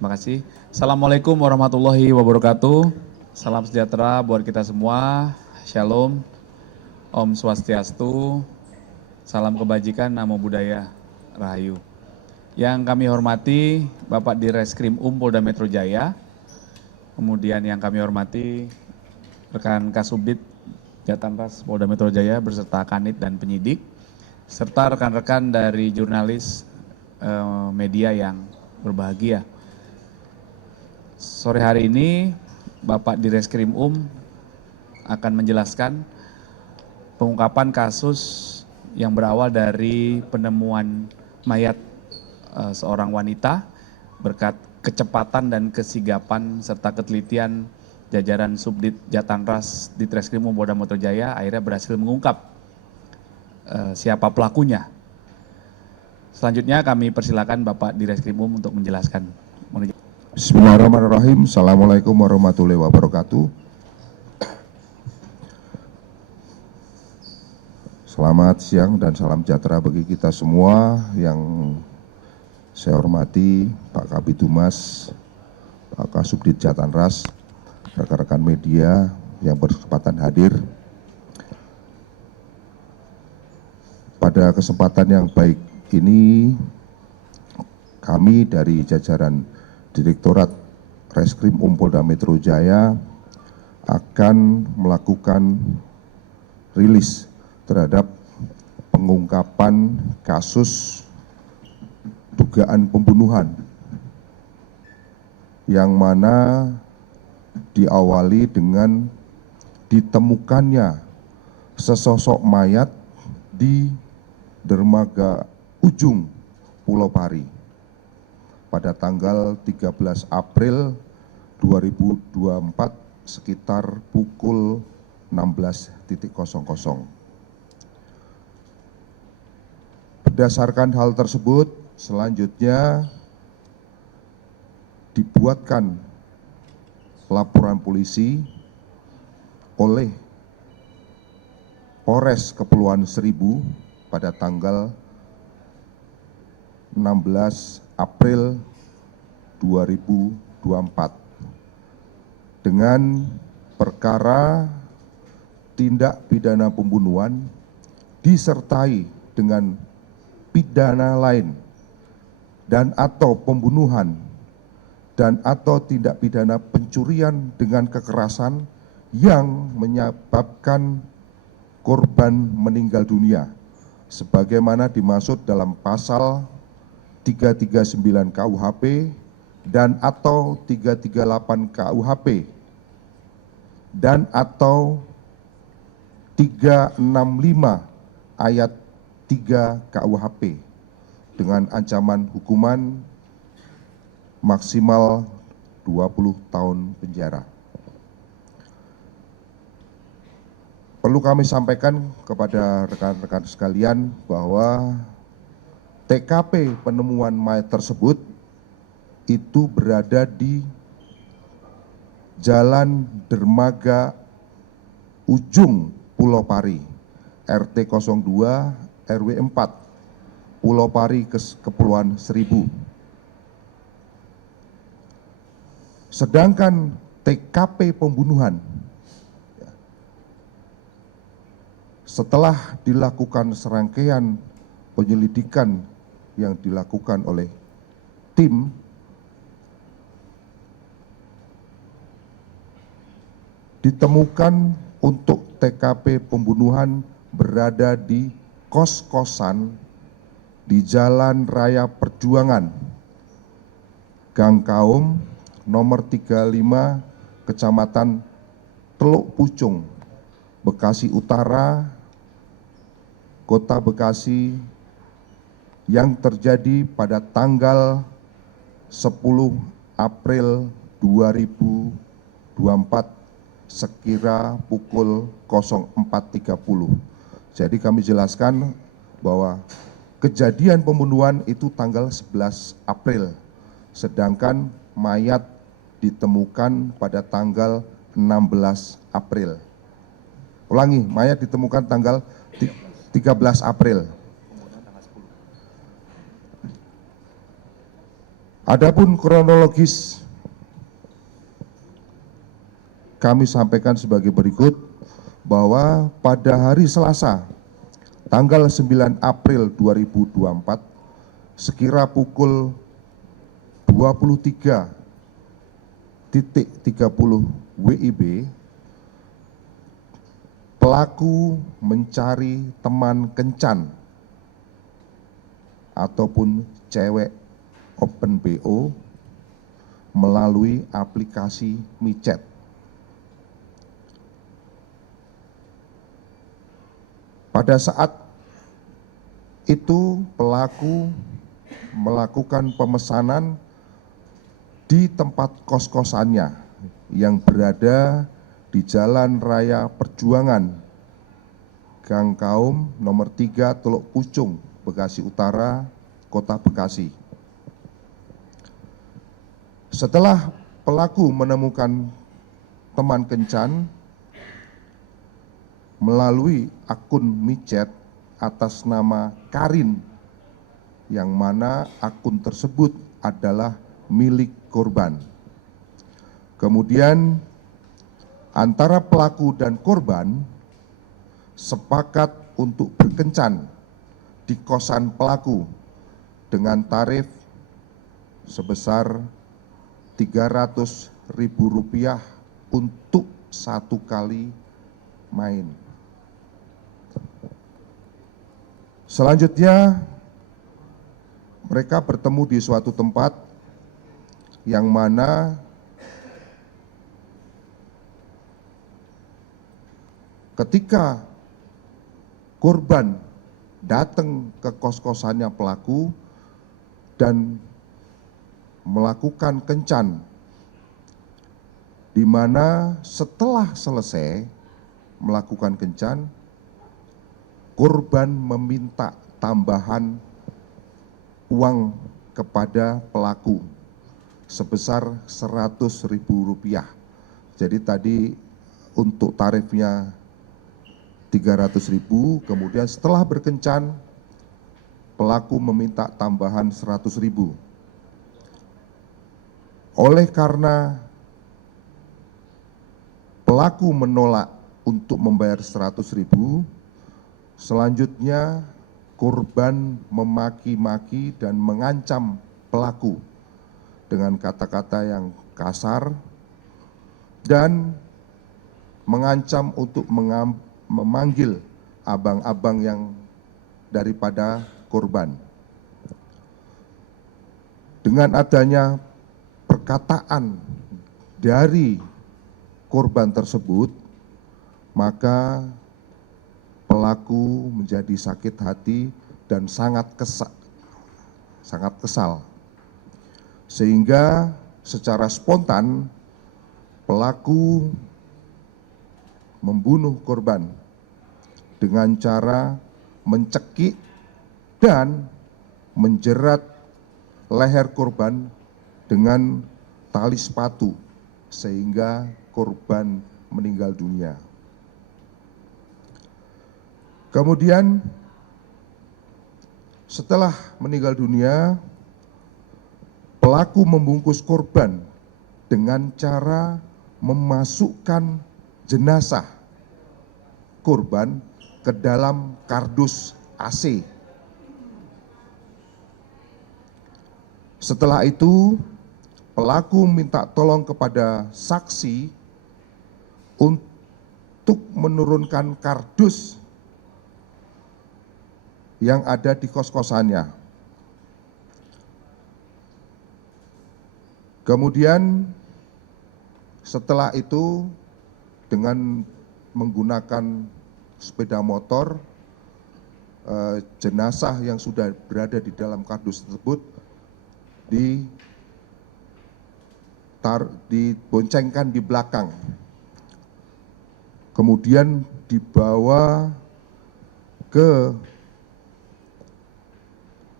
Terima kasih. Assalamualaikum warahmatullahi wabarakatuh. Salam sejahtera buat kita semua. Shalom, Om Swastiastu, salam kebajikan, namo buddhaya, rahayu. Yang kami hormati Bapak Direskrim Polda Metro Jaya, kemudian yang kami hormati rekan Kasubdit Jatanras Polda Metro Jaya beserta Kanit dan penyidik, serta rekan-rekan dari jurnalis media yang berbahagia. Sore hari ini Bapak Direskrim akan menjelaskan pengungkapan kasus yang berawal dari penemuan mayat seorang wanita berkat kecepatan dan kesigapan serta ketelitian jajaran Subdit Jatanras Ditreskrim Polda Metro Jaya akhirnya berhasil mengungkap siapa pelakunya. Selanjutnya kami persilakan Bapak Direskrim untuk menjelaskan. Bismillahirrahmanirrahim. Assalamualaikum warahmatullahi wabarakatuh. Selamat siang dan salam sejahtera bagi kita semua yang saya hormati Pak Kabid Humas, Pak Kasubdit Jatanras, rekan-rekan media yang berkesempatan hadir. Pada kesempatan yang baik ini, kami dari jajaran Direktorat Reskrim Polda Metro Jaya akan melakukan rilis terhadap pengungkapan kasus dugaan pembunuhan yang mana diawali dengan ditemukannya sesosok mayat di dermaga Ujung Pulau Pari pada tanggal 13 April 2024 sekitar pukul 16.00. Berdasarkan hal tersebut, selanjutnya dibuatkan laporan polisi oleh Polres Kepulauan Seribu pada tanggal 16 April 2024 dengan perkara tindak pidana pembunuhan disertai dengan pidana lain dan atau pembunuhan dan atau tindak pidana pencurian dengan kekerasan yang menyebabkan korban meninggal dunia sebagaimana dimaksud dalam pasal 339 KUHP dan atau 338 KUHP dan atau 365 ayat 3 KUHP dengan ancaman hukuman maksimal 20 tahun penjara. Perlu kami sampaikan kepada rekan-rekan sekalian bahwa TKP penemuan mayat tersebut itu berada di Jalan Dermaga Ujung Pulau Pari, RT 02 RW 4, Pulau Pari, Kepulauan Seribu. Sedangkan TKP pembunuhan setelah dilakukan serangkaian penyelidikan yang dilakukan oleh tim, ditemukan untuk TKP pembunuhan berada di kos-kosan di Jalan Raya Perjuangan, Gang Kaum, nomor 35, Kecamatan Teluk Pucung, Bekasi Utara, Kota Bekasi, yang terjadi pada tanggal 10 April 2024 sekira pukul 04.30. Jadi kami jelaskan bahwa kejadian pembunuhan itu tanggal 11 April, sedangkan mayat ditemukan pada tanggal 16 April. Ulangi, mayat ditemukan tanggal 13 April. Adapun kronologis kami sampaikan sebagai berikut, bahwa pada hari Selasa tanggal 9 April 2024 sekira pukul 23.30 WIB, pelaku mencari teman kencan ataupun cewek open BO melalui aplikasi micet. Pada saat itu pelaku melakukan pemesanan di tempat kos-kosannya yang berada di Jalan Raya Perjuangan, Gang Kaum nomor 3 Teluk Pucung, Bekasi Utara, Kota Bekasi. Setelah pelaku menemukan teman kencan melalui akun micet atas nama Karin, yang mana akun tersebut adalah milik korban. Kemudian antara pelaku dan korban sepakat untuk berkencan di kosan pelaku dengan tarif sebesar Rp300.000 untuk satu kali main. Selanjutnya, mereka bertemu di suatu tempat yang mana ketika korban datang ke kos-kosannya pelaku dan melakukan kencan, di mana setelah selesai melakukan kencan, korban meminta tambahan uang kepada pelaku sebesar Rp100.000. Jadi tadi untuk tarifnya Rp300.000, kemudian setelah berkencan pelaku meminta tambahan Rp100.000. Oleh karena pelaku menolak untuk membayar Rp100.000, selanjutnya korban memaki-maki dan mengancam pelaku dengan kata-kata yang kasar dan mengancam untuk memanggil abang-abang yang daripada korban. Dengan adanya perkataan dari korban tersebut, maka pelaku menjadi sakit hati dan sangat kesal. Sehingga secara spontan pelaku membunuh korban dengan cara mencekik dan menjerat leher korban dengan tali sepatu sehingga korban meninggal dunia. Kemudian setelah meninggal dunia, pelaku membungkus korban dengan cara memasukkan jenazah korban ke dalam kardus AC. Setelah itu, pelaku minta tolong kepada saksi untuk menurunkan kardus yang ada di kos-kosannya. Kemudian setelah itu dengan menggunakan sepeda motor, jenazah yang sudah berada di dalam kardus tersebut diboncengkan di belakang. Kemudian dibawa ke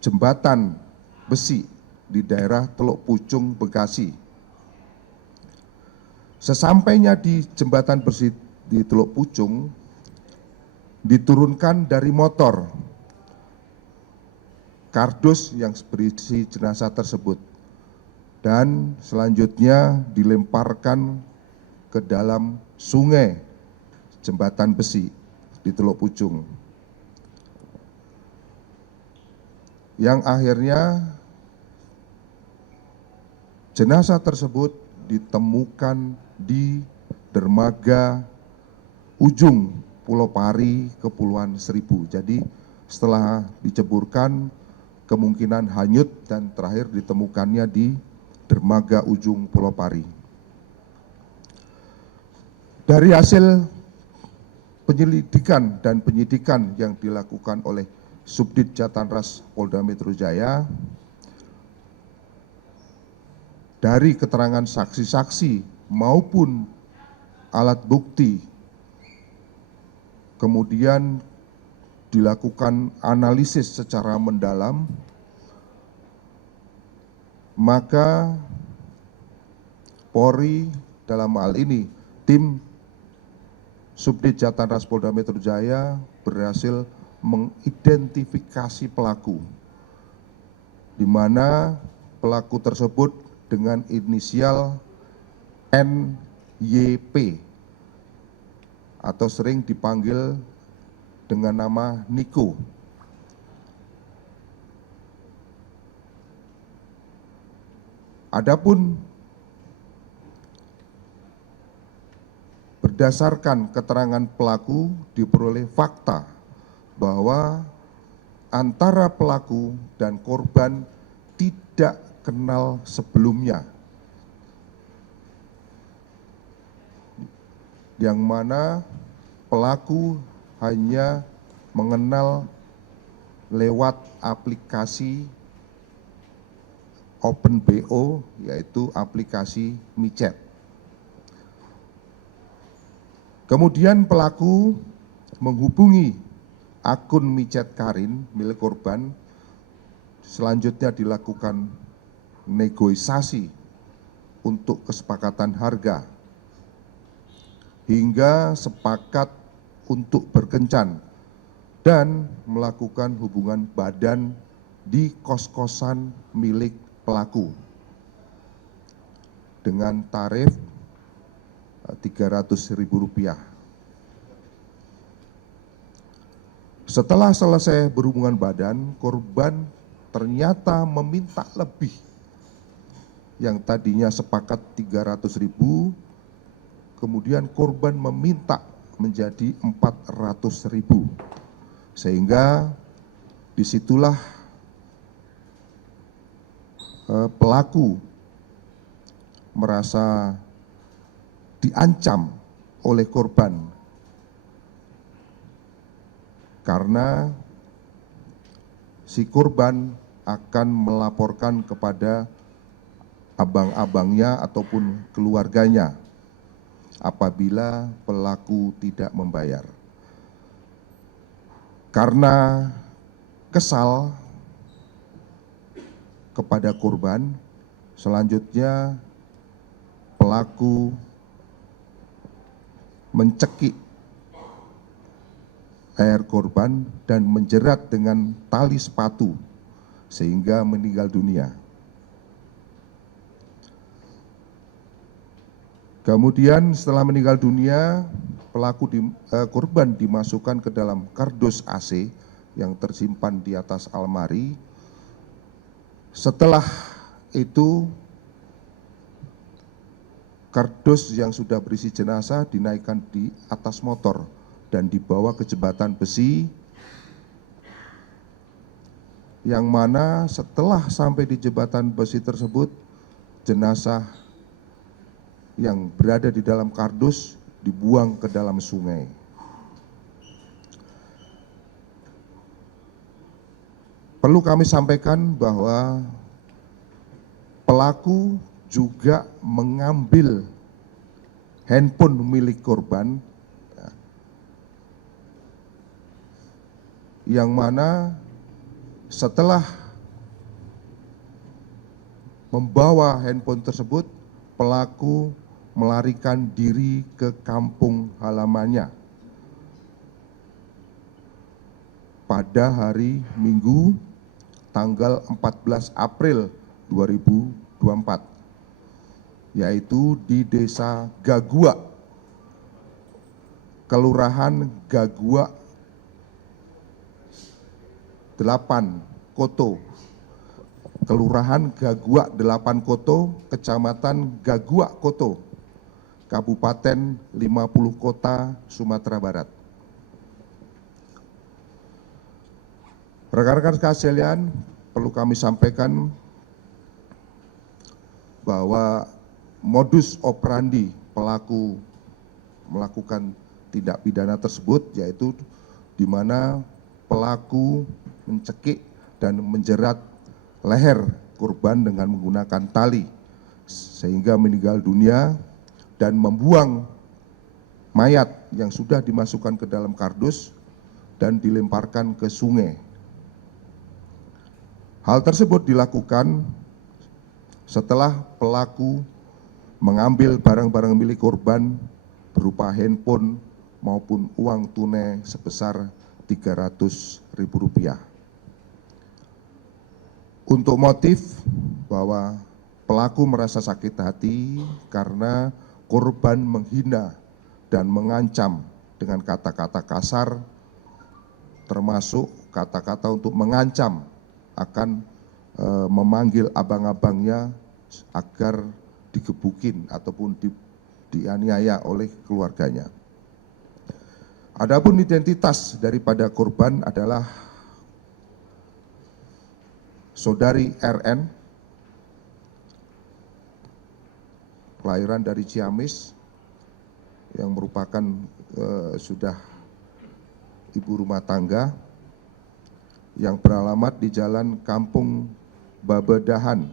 jembatan besi di daerah Teluk Pucung, Bekasi. Sesampainya di jembatan besi di Teluk Pucung, diturunkan dari motor kardus yang berisi jenazah tersebut. dan selanjutnya dilemparkan ke dalam sungai Jembatan Besi di Teluk Pucung, yang akhirnya jenazah tersebut ditemukan di dermaga ujung Pulau Pari, Kepulauan Seribu. Jadi setelah diceburkan kemungkinan hanyut dan terakhir ditemukannya di dermaga ujung Pulau Pari. Dari hasil penyelidikan dan penyidikan yang dilakukan oleh Subdit Jatanras Polda Metro Jaya, dari keterangan saksi-saksi maupun alat bukti, kemudian dilakukan analisis secara mendalam, maka Polri dalam hal ini tim Subdit Jatanras Polda Metro Jaya berhasil mengidentifikasi pelaku, di mana pelaku tersebut dengan inisial NYP atau sering dipanggil dengan nama Niko. Adapun berdasarkan keterangan pelaku diperoleh fakta bahwa antara pelaku dan korban tidak kenal sebelumnya, yang mana pelaku hanya mengenal lewat aplikasi OpenBO, yaitu aplikasi micet. Kemudian pelaku menghubungi akun micet Karin milik korban, selanjutnya dilakukan negosiasi untuk kesepakatan harga, hingga sepakat untuk berkencan dan melakukan hubungan badan di kos-kosan milik pelaku dengan tarif Rp300.000. Setelah selesai berhubungan badan, korban ternyata meminta lebih, yang tadinya sepakat Rp300.000, kemudian korban meminta menjadi Rp400.000, sehingga disitulah pelaku merasa diancam oleh korban karena si korban akan melaporkan kepada abang-abangnya ataupun keluarganya apabila pelaku tidak membayar. Karena kesal kepada korban, selanjutnya pelaku mencekik leher korban dan menjerat dengan tali sepatu sehingga meninggal dunia. Kemudian setelah meninggal dunia, korban dimasukkan ke dalam kardus AC yang tersimpan di atas almari. Setelah itu, kardus yang sudah berisi jenazah dinaikkan di atas motor dan dibawa ke jembatan besi, yang mana setelah sampai di jembatan besi tersebut, jenazah yang berada di dalam kardus dibuang ke dalam sungai. Perlu kami sampaikan bahwa pelaku juga mengambil handphone milik korban, yang mana setelah membawa handphone tersebut, pelaku melarikan diri ke kampung halamannya pada hari Minggu tanggal 14 April 2024. yaitu di Desa Gagua, Kelurahan Gagua 8 Koto, Kelurahan Gagua 8 Koto, Kecamatan Gagua Koto, Kabupaten 50 Kota, Sumatera Barat. Rekan-rekan sekalian, perlu kami sampaikan bahwa modus operandi pelaku melakukan tindak pidana tersebut yaitu di mana pelaku mencekik dan menjerat leher korban dengan menggunakan tali sehingga meninggal dunia dan membuang mayat yang sudah dimasukkan ke dalam kardus dan dilemparkan ke sungai. Hal tersebut dilakukan setelah pelaku mengambil barang-barang milik korban berupa handphone maupun uang tunai sebesar Rp300.000. Untuk motif bahwa pelaku merasa sakit hati karena korban menghina dan mengancam dengan kata-kata kasar, termasuk kata-kata untuk mengancam akan memanggil abang-abangnya agar digebukin ataupun dianiaya oleh keluarganya. Adapun identitas daripada korban adalah saudari RN, kelahiran dari Ciamis, yang merupakan sudah ibu rumah tangga, yang beralamat di Jalan Kampung Babedahan,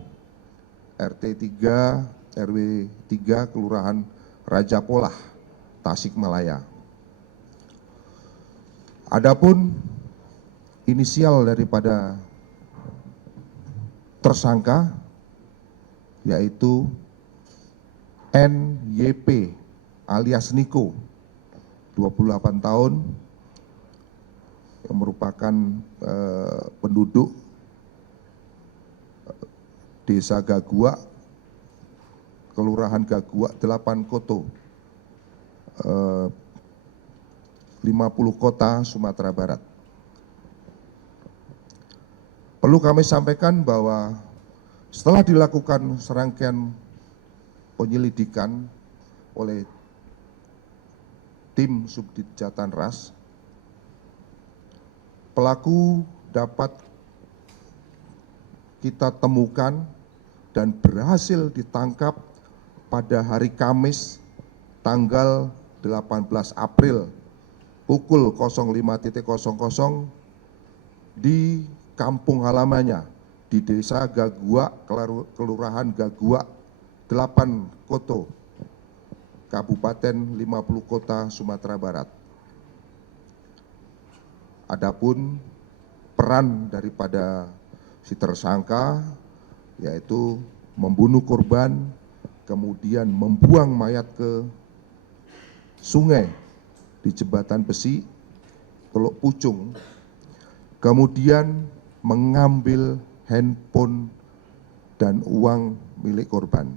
RT 3, RW 3, Kelurahan Raja Polah, Tasikmalaya. Adapun inisial daripada tersangka yaitu NYP alias Niko, 28 tahun, yang merupakan penduduk Desa Gagua, Kelurahan Gagua 8 Koto, 50 Kota, Sumatera Barat. Perlu kami sampaikan bahwa setelah dilakukan serangkaian penyelidikan oleh tim Subdit Jatanras, pelaku dapat kita temukan dan berhasil ditangkap pada hari Kamis tanggal 18 April pukul 05.00 di kampung halamannya di Desa Gagua, Kelurahan Gagua 8 Koto, Kabupaten 50 Kota, Sumatera Barat. Adapun peran daripada si tersangka yaitu membunuh korban, kemudian membuang mayat ke sungai di Jembatan Besi, Teluk Pucung, kemudian mengambil handphone dan uang milik korban.